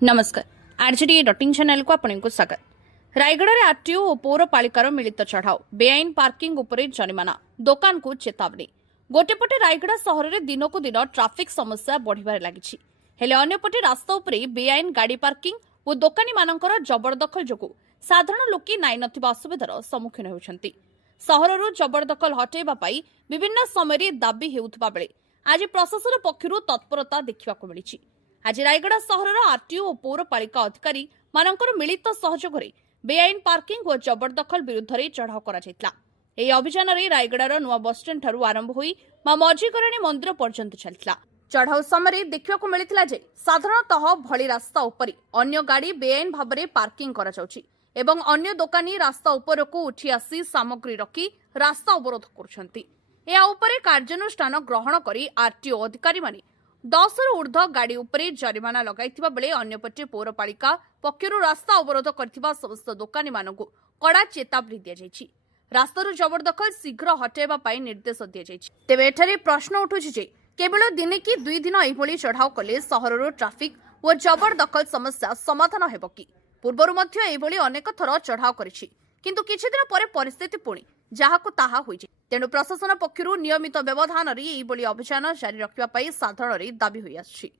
नमस्कार RJD डॉटिंग channel को आपको स्वागत। रायगढ़ में आरटीओ और पौरपालिकार मिलित चढ़ाऊ बेआईन पार्किंग उपरे जरिमाना दुकान को चेतावनी। गोटेपटे रायगढ़ सहर में दिन को दिन ट्राफिक समस्या बढ़िबार लागिछि, हेले अन्यपटे रास्ता उपरे बेआईन गाड़ी पार्किंग और दोकानी मानकर जबरदखल जोगु साधारण लोके नाई नथिबा असुविधार सम्मुखीन होउछन्ति। सहररु जबरदखल हटेबा पाई विभिन्न समय दाबी हेउथबा बेले आज प्रशासन पक्षरु तत्परता देखिबाकु मिलिछि। आज रायगढ़ सहरर आरटीओ और पौरपालिका अधिकारी मानकर मिलित सहयोग बेआईन पार्किंग और जबरदखल विरुद्ध में चढ़ाऊ कर अभियान में रायगढ़ नुआ बसस्टाण्ड ठारू आरंभ होई मां मझीकरणी मंदिर पर्यंत चलता। चढ़ाऊ समय देखा मिलता जे साधारणतः भली रास्ता उपरि अन्य गाड़ी बेआईन भाव में पार्किंग करा जाउछि एवं अन्य दोकानी रास्ता उपरकू उठी आसी सामग्री रखी रास्ता अवरोध करुछन्ति। या उपरे कार्यानुष्ठान ग्रहण करी आरटीओ अधिकारी माने 10 रु ऊर्ध्व गाड़ी उपरे जरिमाना लगाइथिबा बेले अन्यपटे पौरपालिका पक्षरु रास्ता अवरोध करथिबा समस्त दोकानी मानकु कड़ा चेतावनी दिया जायछि। रास्तारु जबरदखल शीघ्र हटाइबा पाई निर्देश दिया जायछि। तेबे एठारे प्रश्न उठुछि जे केवल दिने कि 2 दिन एभली चढ़ाऊ कले सहरर ट्राफिक और जबरदखल समस्या समाधान हेबो कि? पूर्वरु मध्य एभली अनेक थर चढ़ाऊ करिछि, किंतु किछि दिन परे परिस्थिति पुणी जहाकु ताहा होइछि। तेणु प्रशासन पक्षरु नियमित व्यवधान रे एभली अभियान जारी रखिबा पाई साधारण दाबी होई आछि।